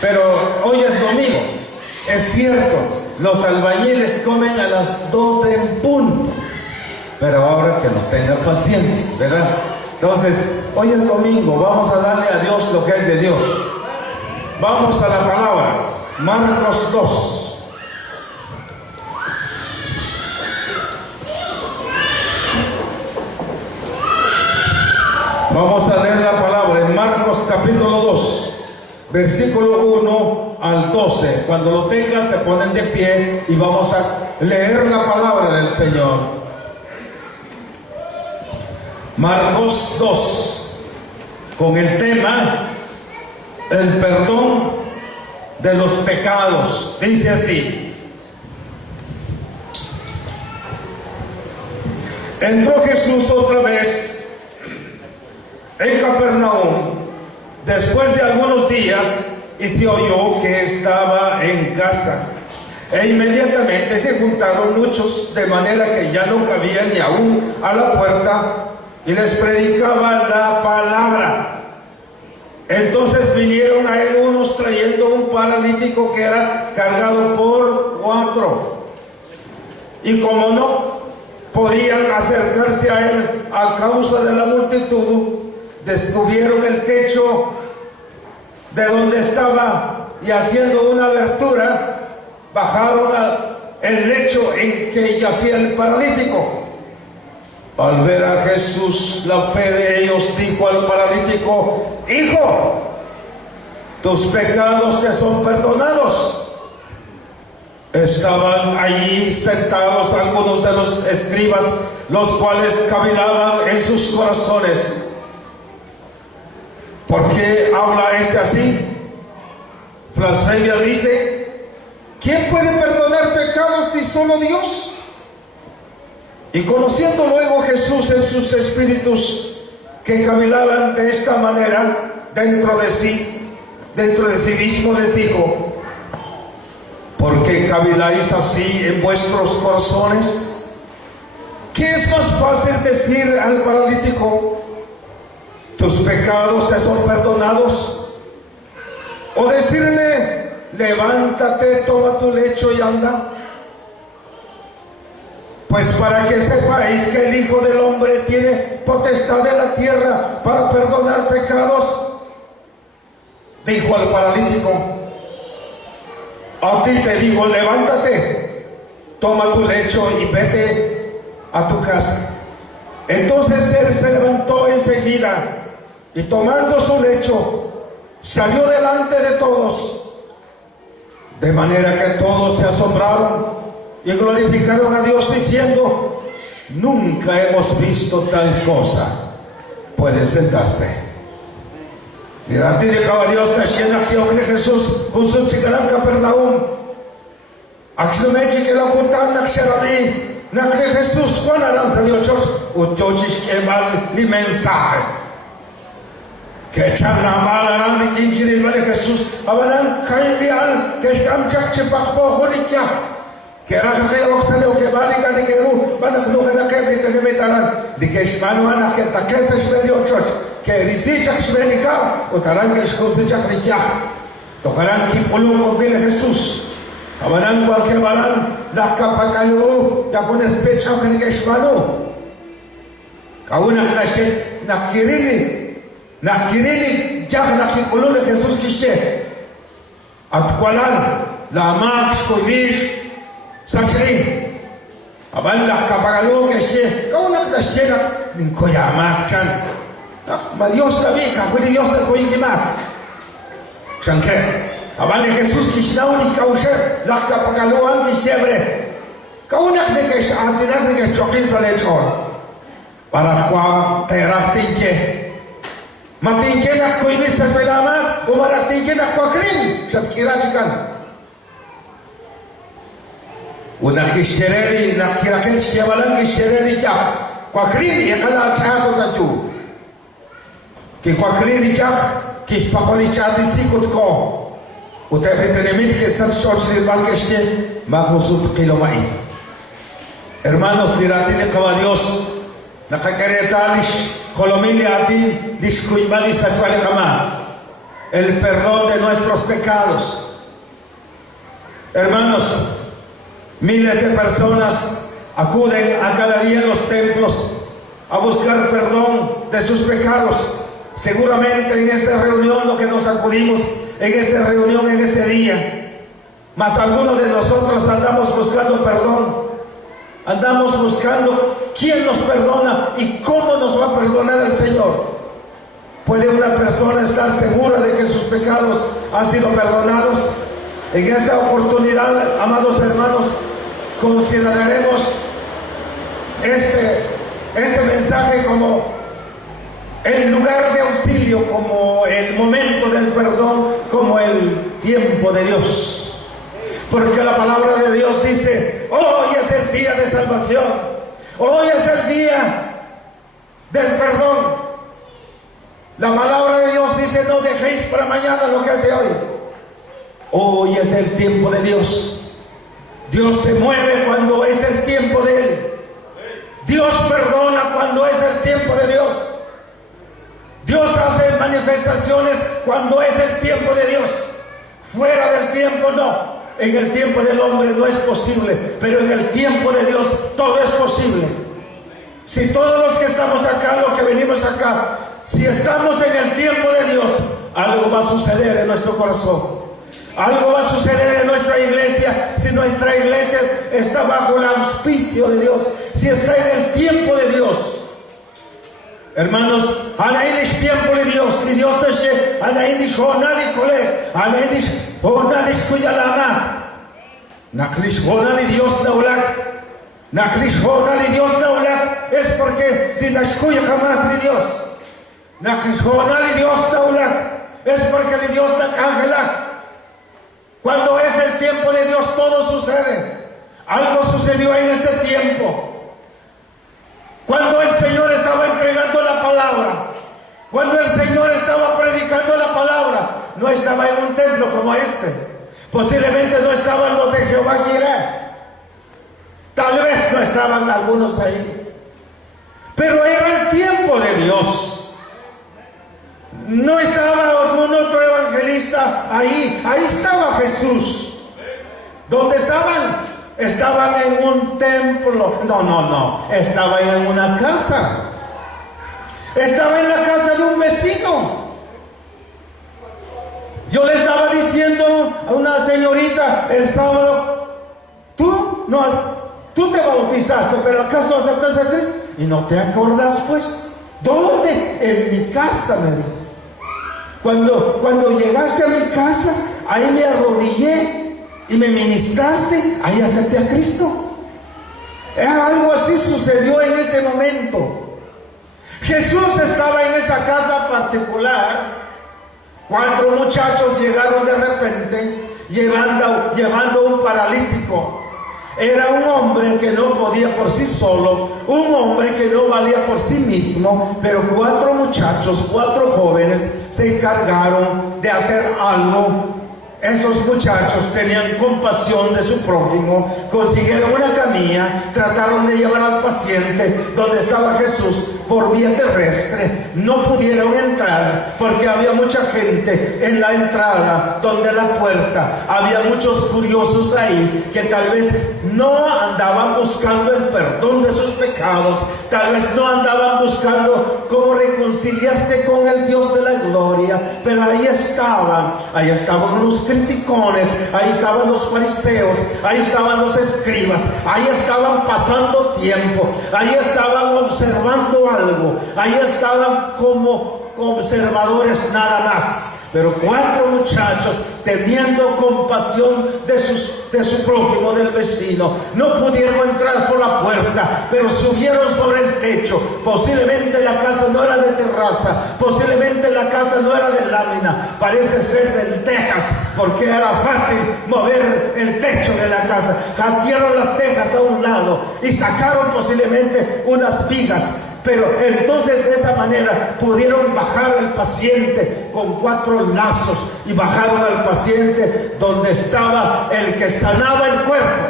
Pero hoy es domingo. Es cierto, los albañiles comen a las 12 en punto. Pero ahora que nos tengan paciencia, ¿verdad? Entonces, hoy es domingo, vamos a darle a Dios lo que es de Dios. Vamos a la palabra, Marcos 2. Vamos a leer la palabra en Marcos capítulo 2, versículo 1 al 12. Cuando lo tengan, se ponen de pie y vamos a leer la palabra del Señor. Marcos 2, con el tema el perdón de los pecados. Dice así: entró Jesús otra vez en Capernaum después de algunos días y se oyó que estaba en casa. E inmediatamente se juntaron muchos, de manera que ya no cabían ni aún a la puerta, y les predicaba la palabra. Entonces vinieron a él unos trayendo un paralítico que era cargado por 4. Y como no podían acercarse a él a causa de la multitud, descubrieron el techo de donde estaba y haciendo una abertura, bajaron el lecho en que yacía el paralítico. Al ver a Jesús la fe de ellos, dijo al paralítico: hijo, tus pecados te son perdonados. Estaban allí sentados algunos de los escribas, los cuales cavilaban en sus corazones: ¿por qué habla este así? Blasfemia dice. ¿Quién puede perdonar pecados si solo Dios? Y conociendo luego Jesús en sus espíritus que cavilaban de esta manera dentro de sí mismo, les dijo: ¿por qué caviláis así en vuestros corazones? ¿Qué es más fácil decir al paralítico: tus pecados te son perdonados? ¿O decirle: levántate, toma tu lecho y anda? Pues para que sepáis que el Hijo del Hombre tiene potestad en la tierra para perdonar pecados, dijo al paralítico: a ti te digo, levántate, toma tu lecho y vete a tu casa. Entonces él se levantó enseguida y tomando su lecho salió delante de todos, de manera que todos se asombraron y glorificaron a Dios diciendo: nunca hemos visto tal cosa. Pueden sentarse. Dirán: tiene Dios te llena que Jesús justo llegará a Capernaum. Axiomeji que la juntan naxerami nakle Jesús cuando aranza de ochos uchochis que mal ni mensaje que echan la mala rana que inchiril vale Jesús abanan caimbial que escamchak chepakpo holikia que era que oxaleo que vale que queru van a conocer que te metaran de que esmano ana que taquesa shmedio choch que risichak shmenika o taranga shkosichak rikia tocarán que polo vele Jesús abanan cualquier balan la capacalo ya con especha que esmano kauna nakirili ya nakikolo Jesús kishte atkualan la max koish Saksri, abang dah kapagalo kasi kau nak dah siapa ni kau ya macam, Dios tapi kau Dios tak kau ikimat, sangke, abang ni Jesus kisnau ni kau siapa dah kapagalo ang siapa, kau nak ni kasi anti nak ni kasi chokin salecor, para kau terah tinggi, matinggi nak kau ini sepelama, umarak tinggi nak kau kering, sekira cikan. ونخشرري نخيركن شيبالن خشرري كا كوكري يقلا تشاكو تجو كي كوكري كا كي باكولي تشادي سيكوتكو وتهتنميت que están shortly balkeshte mahusut kilomai. Hermanos, miratine kaba Dios nakakeretalish kolomili ati diskuibali sachwale kama el perdón de nuestros pecados. Hermanos, miles de personas acuden a cada día a los templos a buscar perdón de sus pecados. Seguramente en esta reunión lo que nos acudimos, en esta reunión, en este día, mas algunos de nosotros andamos buscando perdón, andamos buscando quién nos perdona y cómo nos va a perdonar el Señor. ¿Puede una persona estar segura de que sus pecados han sido perdonados? En esta oportunidad, amados hermanos, consideraremos este mensaje como el lugar de auxilio, como el momento del perdón, como el tiempo de Dios. Porque la palabra de Dios dice: hoy es el día de salvación, hoy es el día del perdón. La palabra de Dios dice: no dejéis para mañana lo que es de hoy. Hoy es el tiempo de Dios. Dios se mueve cuando es el tiempo de Él. Dios perdona cuando es el tiempo de Dios. Dios hace manifestaciones cuando es el tiempo de Dios. Fuera del tiempo no. En el tiempo del hombre no es posible, pero en el tiempo de Dios todo es posible. Si todos los que estamos acá, los que venimos acá, si estamos en el tiempo de Dios, algo va a suceder en nuestro corazón. Algo va a suceder en nuestra iglesia, si nuestra iglesia está bajo el auspicio de Dios, si está en el tiempo de Dios. Hermanos, anaidish tiempo de Dios, y Dios te dice: anaidish honali kole, anaidish honalish kuyalama, naklish honali Dios naulak, naklish honali Dios naulak, es porque dinash kuya kamak de Dios, naklish honali Dios naulak, es porque el Dios nakangelak. Cuando es el tiempo de Dios, todo sucede. Algo sucedió en este tiempo. Cuando el Señor estaba entregando la palabra, cuando el Señor estaba predicando la palabra, no estaba en un templo como este. Posiblemente no estaban los de Jehová Jireh. Tal vez no estaban algunos ahí. Pero era el tiempo de Dios. No estaba algún otro evangelista ahí. Ahí estaba Jesús. ¿Dónde estaban? Estaban en un templo. No. Estaban en una casa. Estaba en la casa de un vecino. Yo le estaba diciendo a una señorita el sábado: tú te bautizaste, pero ¿acaso no aceptaste a Cristo? Y no te acordás, pues. ¿Dónde? En mi casa, me dijo. Cuando llegaste a mi casa, ahí me arrodillé y me ministraste, ahí acepté a Cristo. Algo así sucedió en ese momento. Jesús estaba en esa casa particular. 4 muchachos llegaron de repente llevando un paralítico. Era un hombre que no podía por sí solo, un hombre que no valía por sí mismo, pero 4 muchachos, 4 jóvenes se encargaron de hacer algo. Esos muchachos tenían compasión de su prójimo, consiguieron una camilla, trataron de llevar al paciente donde estaba Jesús por vía terrestre. No pudieron entrar porque había mucha gente en la entrada, donde la puerta. Había muchos curiosos ahí que tal vez no andaban buscando el perdón de sus pecados, tal vez no andaban buscando cómo reconciliarse con el Dios de la gloria, pero ahí estaban los criticones, ahí estaban los fariseos, ahí estaban los escribas, ahí estaban pasando tiempo, ahí estaban observando algo, ahí estaban como observadores nada más. Pero 4 muchachos, teniendo compasión de su prójimo, del vecino, no pudieron entrar por la puerta, pero subieron sobre el techo. Posiblemente la casa no era de terraza, posiblemente la casa no era de lámina, parece ser del tejas, porque era fácil mover el techo de la casa. Jatearon las tejas a un lado y sacaron posiblemente unas vigas. Pero entonces de esa manera pudieron bajar al paciente con 4 lazos y bajaron al paciente donde estaba el que sanaba el cuerpo,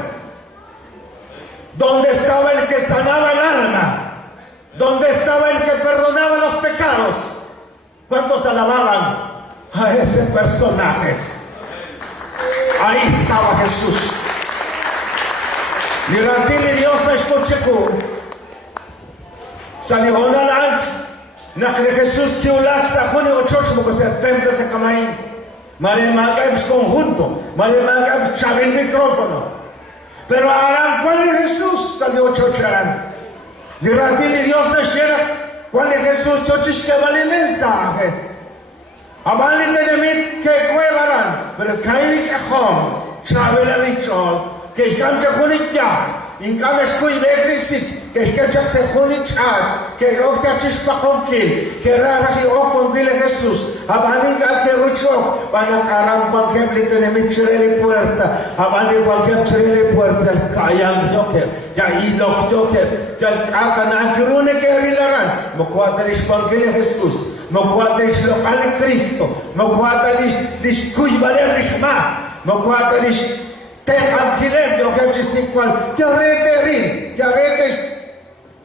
donde estaba el que sanaba el alma, donde estaba el que perdonaba los pecados. ¿Cuántos alababan? a ese personaje. Ahí estaba Jesús. Niratili Dios escuchó. Salió una lancha. Nakle Jesús que ulasta con el chocho porque se templa de camay. María Magabs conjunto. María Magabs chave el micrófono. Pero ahora ¿cuál es Jesús? Salió chochan. Niratili Dios escuchó. ¿Cuál es Jesús? Chochis que vale mensaje. Abali tenemit que cuevaran. Pero cae chajón. Chave la bichol. Que están chajones ya. In cada escuela de crisis. Que es que se juni char, que no te achispa con que rara que o con Jesús, abani que rucho, van a caram con que le tenemos chile puerta, abani con que chile puerta, kayang joker, ya ilok joker, ya kata grune que rilaran, mo cuadris con que Jesús, mo cuadris local Cristo, mo cuadris cuy valer ma, mo cuadris te alquiler yo que se cual, ya reterin, ya retes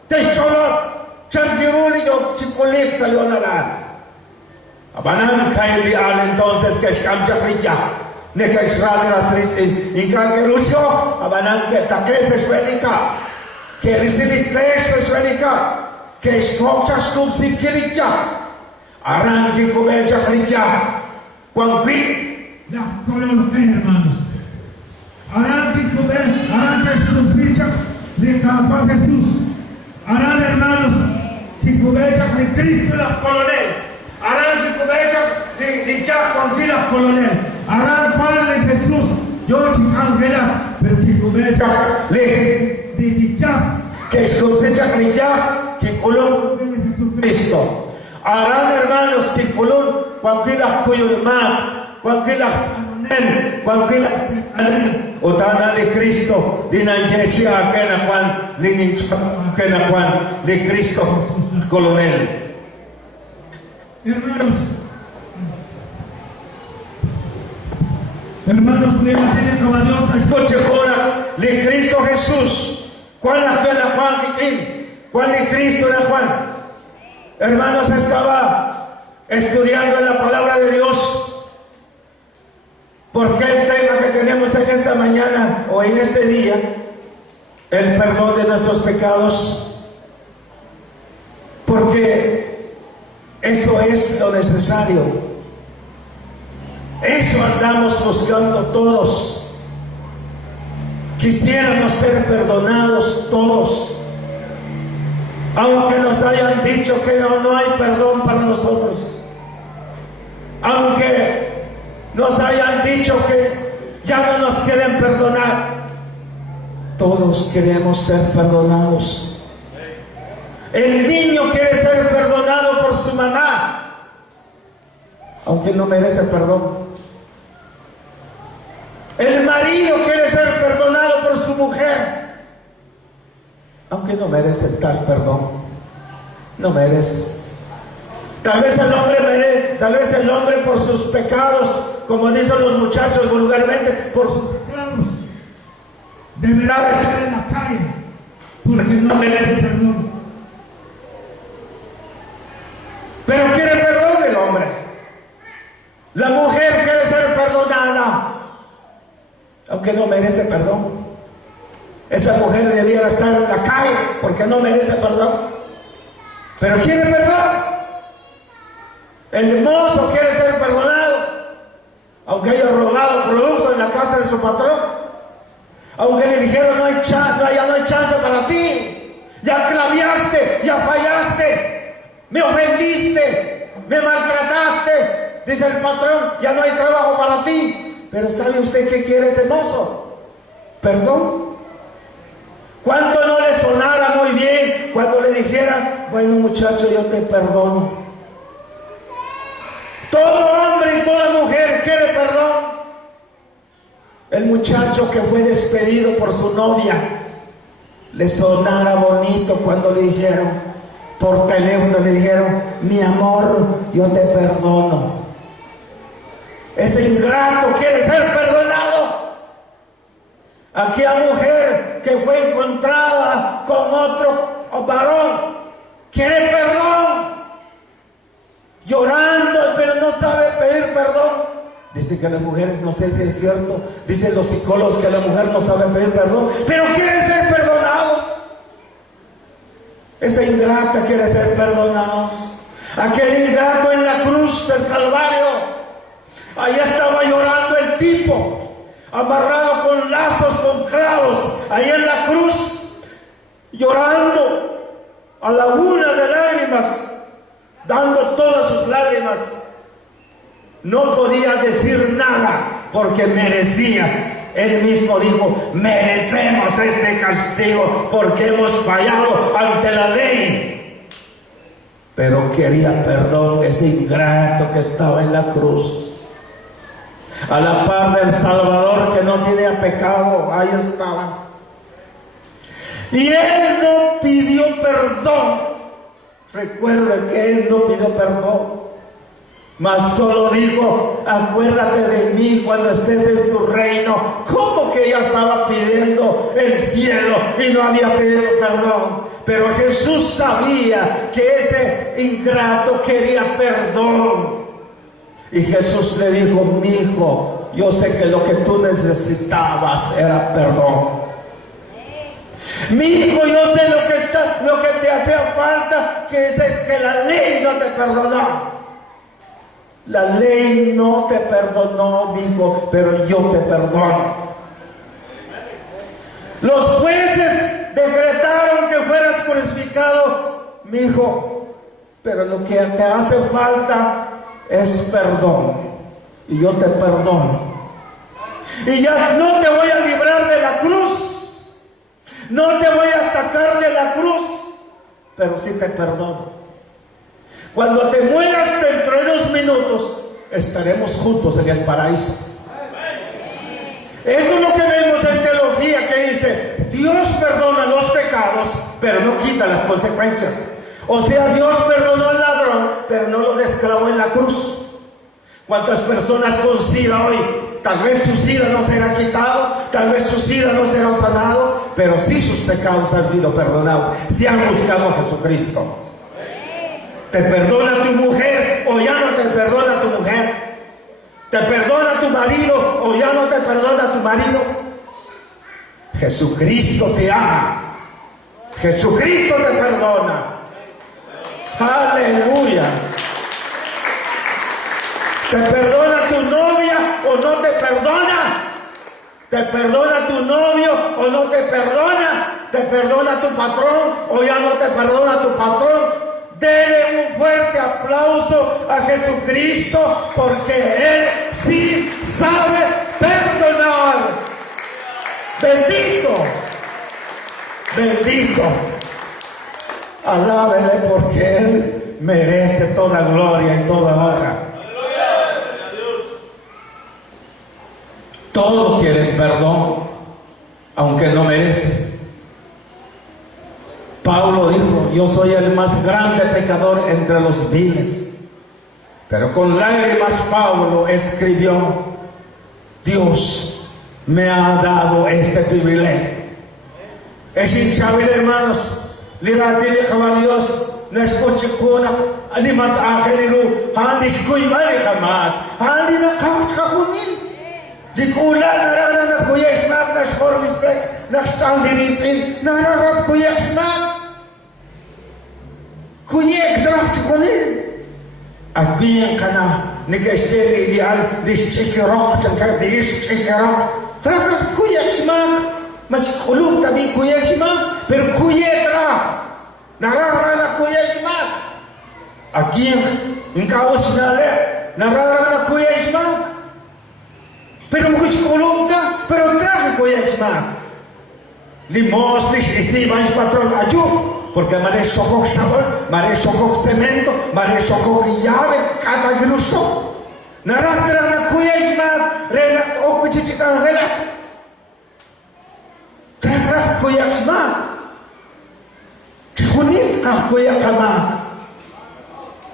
te cholo championi yo chicolex salió a la abanan cae al entonces que escamcha ya ne que israel las en que lucho abanan que taque suelica que recibir tres suelica que escochas con sikilica arranque comecha ya cuando vi la color hermanos arranque comer arranque con ficha de cada Jesús. Harán hermanos que cobecha de Cristo la coronel. Harán que cobecha de ya Juan Vila coronel. Harán Juan de Jesús. Yo chicangela, pero que cobecha de ya que es cosecha de ya que colón de Jesucristo. Harán hermanos que colón Juan Vila coyolma, Juan Vila Juan Vila Otana de Cristo, de Nanjecha, que na Juan, que na Juan, de Cristo, coronel. Hermanos, de la tele caballosa, escuche ahora, de Cristo Jesús. ¿Cuál es la Juan que ¿cuál de Cristo era Juan? Hermanos, estaba estudiando en la palabra de Dios. Porque el tema que tenemos en esta mañana o en este día, el perdón de nuestros pecados, porque eso es lo necesario. Eso andamos buscando todos. Quisiéramos ser perdonados todos, aunque nos hayan dicho que no hay perdón para nosotros, aunque nos hayan dicho que ya no nos quieren perdonar. Todos queremos ser perdonados. El niño quiere ser perdonado por su mamá, aunque no merece perdón. El marido quiere ser perdonado por su mujer, aunque no merece tal perdón. No merece. Tal vez el hombre por sus pecados, como dicen los muchachos vulgarmente, por sus esclavos, deberá estar en la calle, porque no merece perdón. Pero quiere perdón el hombre. La mujer quiere ser perdonada, aunque no merece perdón. Esa mujer debiera estar en la calle porque no merece perdón, pero quiere perdón. El mozo quiere ser perdonado, aunque haya robado producto en la casa de su patrón, aunque le dijeron ya no hay chance para ti, ya claviaste, ya fallaste, me ofendiste, me maltrataste, dice el patrón, ya no hay trabajo para ti. Pero ¿sabe usted qué quiere ese mozo? Perdón. ¿Cuánto no le sonara muy bien cuando le dijeran, bueno muchacho, yo te perdono? Todo hombre y toda mujer quiere perdón. El muchacho que fue despedido por su novia, le sonara bonito cuando le dijeron, por teléfono le dijeron, mi amor, yo te perdono. Ese ingrato quiere ser perdonado. Aquella mujer que fue encontrada con otro varón quiere perdón, llorando, pero no sabe pedir perdón. que las mujeres, no sé si es cierto, dicen los psicólogos que la mujer no sabe pedir perdón, pero quiere ser perdonados. Esa ingrata quiere ser perdonados. Aquel ingrato en la cruz del Calvario, allá estaba llorando el tipo, amarrado con lazos, con clavos, ahí en la cruz, llorando a laguna de lágrimas, dando todas sus lágrimas. No podía decir nada porque merecía. Él mismo dijo, merecemos este castigo porque hemos fallado ante la ley. Pero quería perdón ese ingrato que estaba en la cruz. A la par del Salvador que no tenía pecado, ahí estaba. Y él no pidió perdón. Recuerda que él no pidió perdón. Mas solo dijo, acuérdate de mí cuando estés en tu reino. ¿Cómo que ella estaba pidiendo el cielo y no había pedido perdón? Pero Jesús sabía que ese ingrato quería perdón. Y Jesús le dijo, mi hijo, yo sé que lo que tú necesitabas era perdón. Mi hijo, yo sé lo que te hacía falta, que es que la ley no te perdonó. La ley no te perdonó, mi hijo, pero yo te perdono. Los jueces decretaron que fueras crucificado, mi hijo, pero lo que te hace falta es perdón. Y yo te perdono. Y ya no te voy a librar de la cruz, no te voy a sacar de la cruz, pero sí te perdono. Cuando te mueras dentro de 2 minutos, estaremos juntos en el paraíso. Eso es lo que vemos en teología, que dice, Dios perdona los pecados, pero no quita las consecuencias. O sea, Dios perdonó al ladrón, pero no lo desclavó en la cruz. ¿Cuántas personas con SIDA hoy? Tal vez su SIDA no será quitado, tal vez su SIDA no será sanado, pero sí sus pecados han sido perdonados, si han buscado a Jesucristo. ¿Te perdona tu mujer o ya no te perdona tu mujer? ¿Te perdona tu marido o ya no te perdona tu marido? Jesucristo te ama. Jesucristo te perdona. Aleluya. ¿Te perdona tu novia o no te perdona? ¿Te perdona tu novio o no te perdona? ¿Te perdona tu patrón o ya no te perdona tu patrón? Dele un fuerte aplauso a Jesucristo, porque Él sí sabe perdonar. Bendito, bendito. Alábele porque Él merece toda gloria y toda honra. Todos quieren perdón, aunque no merecen. Pablo dijo, yo soy el más grande pecador entre los viles. Pero con lágrimas Pablo escribió, Dios me ha dado este privilegio. Es hinchabil, hermanos. Liratilikhwa Dios, nespochikuna, alimas akhiriru, handishkuy malikamat, handina kachkakunil. Dikulan narana na kuyeshmak na shkorlistek, na shtandiritsin, nararab kuyeshmak. Kuyek drachkunil. Agbiyan kana, nigesteli ideal, dischikirok, tanka dischikirok. Trafas kuyeshmak. Mas kulub tabi kuyeshmak, pero kuyekra. Nararana kuyeshmak. Agbiyan, inkaos nale, nararana kuyeshmak. Pero muitos colocam, pero traje kuyeshmak. Limos, isi vais patrón ayu, porque mare shokok sabor, mare shokok cemento, mare shokok llave, kata gilusho. Naratra kuyeshmak, relak okuchichikan relak. Traje kuyeshmak. Chikunit ka kuyeshmak.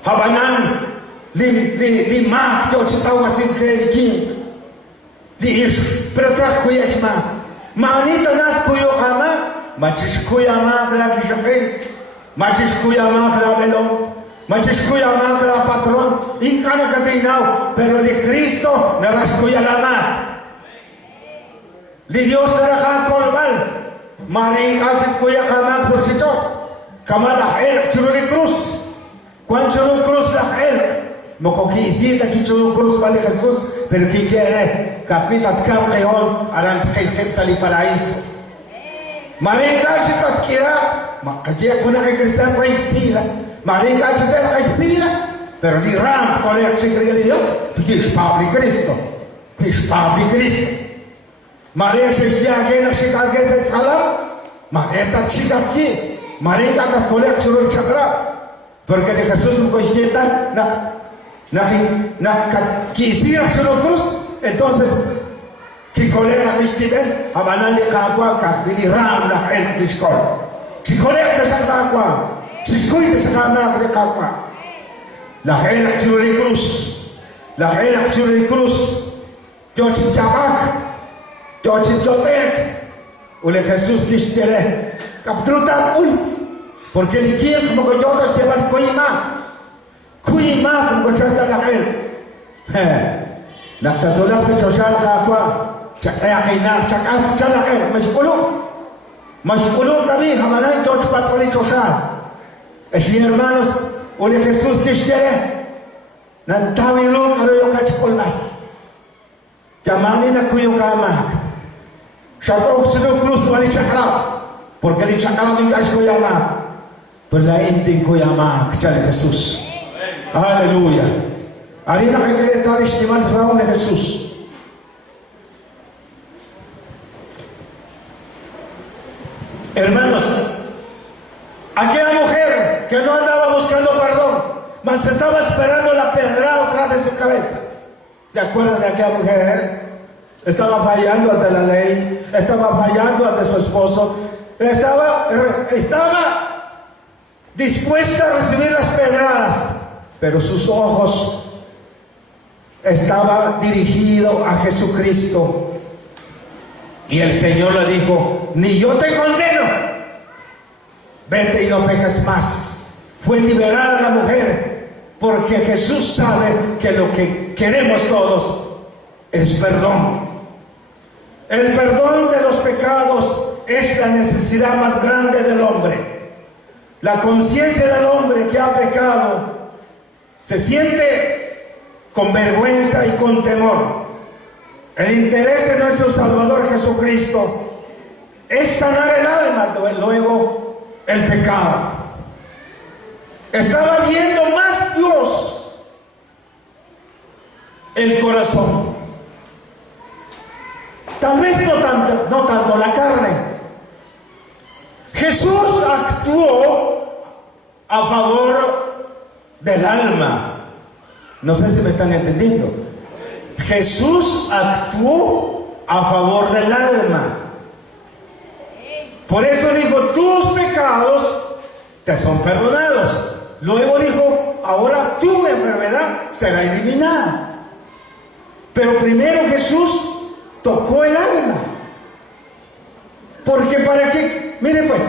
Habanan limak yo chitawa sin kredikin. Diz, pero traz kuyeshmak. Manita nat kuyokama, machis kuyamak la kishafel, machis kuyamak la belon, Machishkuya la patrón, incana katinao, pero de Cristo narashkuya la ma. Di Dios narakan kolbal, maring kalsikuya kamak surchito, kamala el churuli cruz, cuan churul cruz la el, mokoki isita churul cruz vale Jesús, pero que quiere capitat cam león, aran kaitet sali paraíso. Maring kalsitat kira, makakia kuna kay Cristian pa isila. Maria Chitela Caicina, pero di ram con la secretaria de Dios, porque es Pablo y Cristo. Es Pablo y Cristo. Maria se llama la chica que es salam, Maria está chica aquí, Maria está con la churro chakra, porque de Jesús no consienta quisiera churro cruz, entonces que colega Cristian, a banale cagua, di ram la gente discol. Si colega que se cagua. Si escucha esa cama de cagua, la gente churri cruz, la gente churri cruz, yo chichabac, yo chichotek, ule Jesús quistere, captuta uy, porque el quien como que yo te lleva kuima como que chata la gente, la tatola se chochal cagua, chakaya kina, chakal chala mashkulu también, jamalay yo chpatoli chochal. Así hermanos, ole Jesús que esté, nantawilu karo yo kachkolmay. Llamani na kuyo kama. Shato oxino cruz wali chakra, porque el chakra no kachko llama. Pero la ente ko llama, kachale Jesús. Aleluya. Arina que tal estimal raúl de Jesús. Hermanos, aquella mujer que no andaba buscando perdón, mas estaba esperando la pedrada atrás de su cabeza. ¿Se acuerdan de aquella mujer? Estaba fallando ante la ley, estaba fallando ante su esposo, estaba dispuesta a recibir las pedradas, pero sus ojos estaban dirigidos a Jesucristo. Y el Señor le dijo: ni yo te condeno, vete y no peques más. Fue liberada la mujer, porque Jesús sabe que lo que queremos todos es perdón. El perdón de los pecados es la necesidad más grande del hombre. La conciencia del hombre que ha pecado se siente con vergüenza y con temor. El interés de nuestro Salvador Jesucristo es sanar el alma, luego el pecado. Estaba viendo más Dios el corazón. Tal vez no tanto la carne. Jesús actuó a favor del alma. No sé si me están entendiendo. Jesús actuó a favor del alma. Por eso dijo: tus pecados te son perdonados. Luego dijo: ahora tu enfermedad será eliminada. Pero primero Jesús tocó el alma. Porque para qué, mire pues,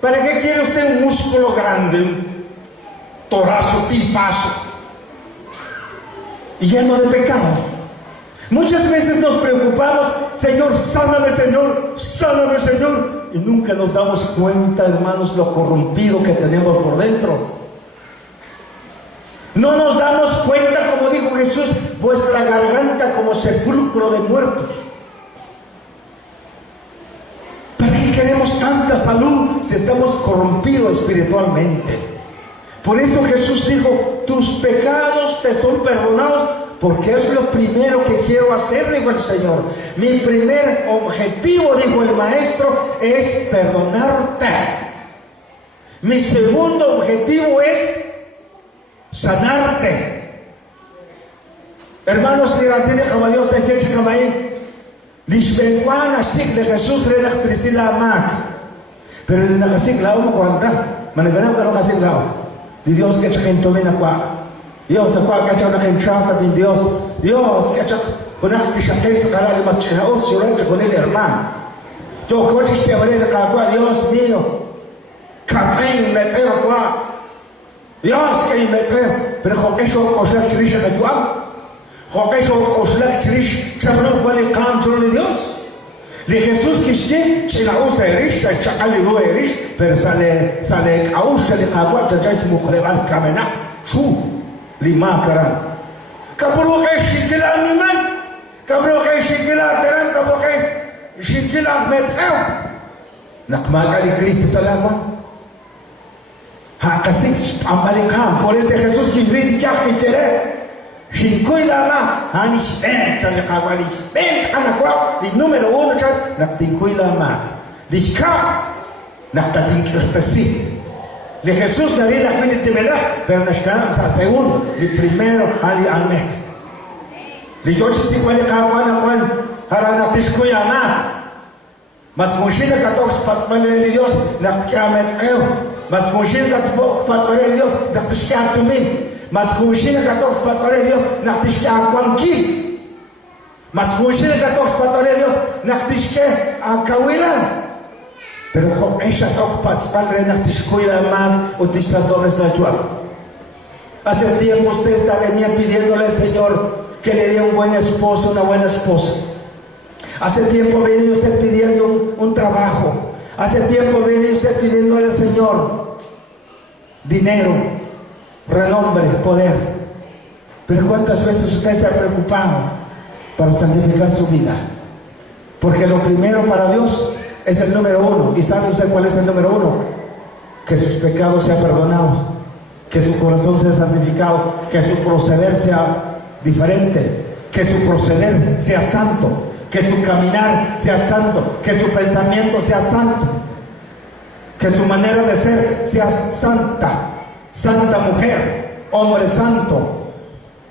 ¿para qué quiere usted un músculo grande, un torazo, tipazo, lleno de pecado? Muchas veces nos preocupamos: Señor, sáname, Señor, sáname, Señor. Y nunca nos damos cuenta, hermanos, lo corrompido que tenemos por dentro. No nos damos cuenta, como dijo Jesús: vuestra garganta como sepulcro de muertos. ¿Para qué queremos tanta salud si estamos corrompidos espiritualmente? Por eso Jesús dijo: tus pecados te son perdonados, porque es lo primero que quiero hacer, dijo el Señor. Mi primer objetivo, dijo el Maestro, es perdonarte. Mi segundo objetivo es sanarte. Hermanos, tiene como Dios te eche como ahí. Lishbequan así de Jesús le da la mac. Pero le da así la uno cuando manegana que no así la. De Dios que gente viene qua. Dios acá que una confianza en Dios. Dios que una que shaqait para el machinaos yo con el hermano. Yo coche se abre la qua Dios mío. Camen me trae qua. Dios que imbecil, pero con eso oslak chirish en tu am, con eso oslak chirish chabrón cual canto de Dios. Le Jesús que esté, chila usa erish, chakali ru erish, pero sale ausha le agua jajaj mukhreban kamena, shu lima karan. Kapuru que shikila animal, kapuru que shikila karan, kapuru que shikila metzau. Nakmaga li Cristo salama. Hakasik ambalikam por este Jesús que vive ya que quiere shinkoi lama anish chale kawali ana kwa di número 1 chan naktinkoi lama dishka naktatinkertasi le Jesús nari la gente verdad pero nashkan sa segundo di primero ali alme li yochi si kwali kawana kwan harana tishkoi lama mas moshida katok patsman de Dios nakkamet mas conchina que tu patria de Dios, não te esquece tu mim. Mas conchina que tu patria de Deus, não te esquece a quanqui. Mas conchina que tu patria de Deus, não te esquece a cawilan. Pero com essa tu patria não te esquece a man o te santo espiritual. Hace tiempo usted venía pidiéndole al Señor que le dé un buen esposo, una buena esposa. Hace tiempo venía usted pidiendo un trabajo. Hace tiempo viene usted pidiéndole al Señor dinero, renombre, poder. Pero ¿cuántas veces usted se ha preocupado para santificar su vida? Porque lo primero para Dios es el número 1. ¿Y sabe usted cuál es el número 1? Que sus pecados sean perdonados, que su corazón sea santificado, que su proceder sea diferente, que su proceder sea santo, que su caminar sea santo, que su pensamiento sea santo, que su manera de ser sea santa, santa mujer, hombre santo,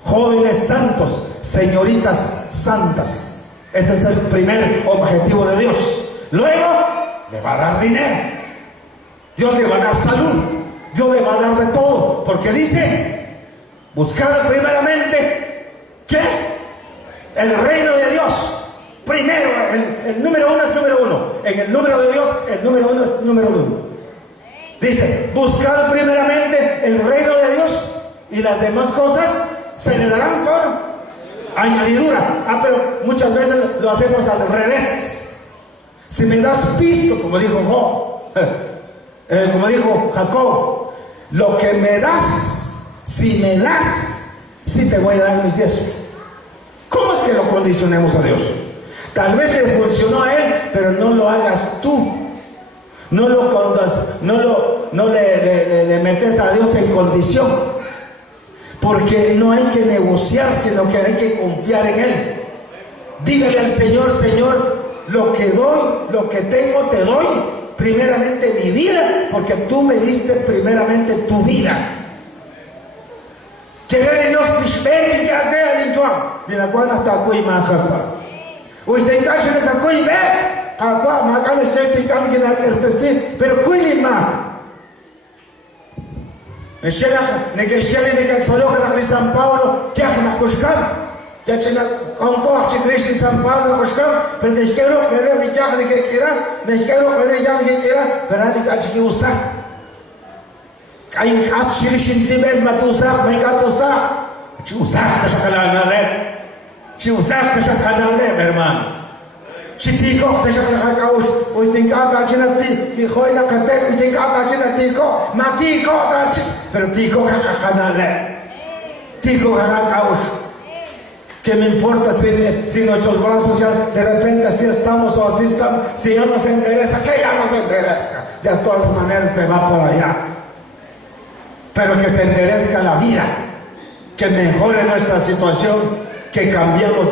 jóvenes santos, señoritas santas. Ese es el primer objetivo de Dios. Luego le va a dar dinero, Dios le va a dar salud, Dios le va a dar de todo, porque dice, buscad primeramente, ¿qué? El reino de Dios. Primero, el número 1 es número 1. En el número de Dios, el número 1 es número 1. Dice, buscad primeramente el reino de Dios y las demás cosas se le darán por añadidura. Pero muchas veces lo hacemos al revés. Si me das pisto, como dijo Jacob, lo que me das, si te voy a dar mis diezmos. ¿Cómo es que lo condicionemos a Dios? Tal vez le funcionó a él, pero no lo hagas tú. No le metes a Dios en condición. Porque no hay que negociar, sino que hay que confiar en Él. Dígale al Señor, Señor, lo que doy, lo que tengo, te doy. Primeramente mi vida, porque tú me diste primeramente tu vida. Llegar a Dios, de la cual hasta aquí me usted cacha de Cacoy ve, Cagua, Magale, Shelty, Cali, pero Cuilima. Nechela, Negesheli, Negasolo, San Paulo, Jacna Kushkan, Jachina, Congo, Chitrish, San Paulo, Kushkan, pero Neshkero, pero Vijak, Negekira, Neshkero, pero Yanekira, pero Nikachi Usa. Kain Kas, Shirishin Tibet, Matusa, Megatusa, Chusa, Shakalana Red. Si usted se canale, hermanos. Si tico, te saca la caos, o te encanta chenati, y joya cante, y te encanta chenatico, matico, pero tico canale. Tico caos. ¿Qué me importa si nuestros brazos ya de repente así estamos o así estamos? Si ya nos endereza, que ya nos endereza. De todas maneras se va por allá. Pero que se enderezca la vida, que mejore nuestra situación. Que cambiamos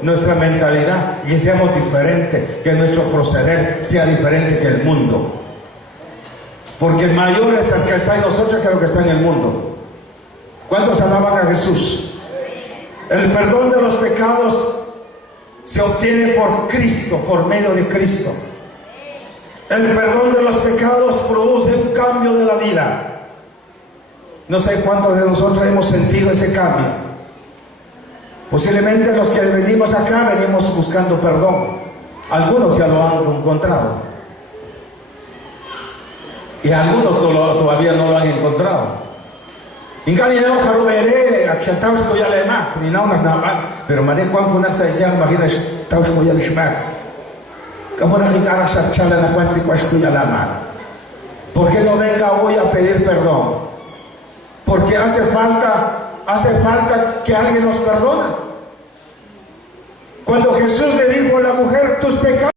nuestra mentalidad y seamos diferentes, que nuestro proceder sea diferente que el mundo. Porque el mayor es el que está en nosotros que lo que está en el mundo. ¿Cuántos alaban a Jesús? El perdón de los pecados se obtiene por Cristo, por medio de Cristo. El perdón de los pecados produce un cambio de la vida. No sé cuántos de nosotros hemos sentido ese cambio. Posiblemente los que venimos acá venimos buscando perdón. Algunos ya lo han encontrado. Y algunos todavía no lo han encontrado. Ingkali na karu bere action taus ko yale mak ni nauna na pero mane kwang kunak sa ijang mahina taus ko yale shmak. Kamu nak ikarak sa chala na kwan si kwas ko yale mak. ¿Por qué no venga hoy a pedir perdón? Porque hace falta que alguien nos perdone. Cuando Jesús le dijo a la mujer, tus pecados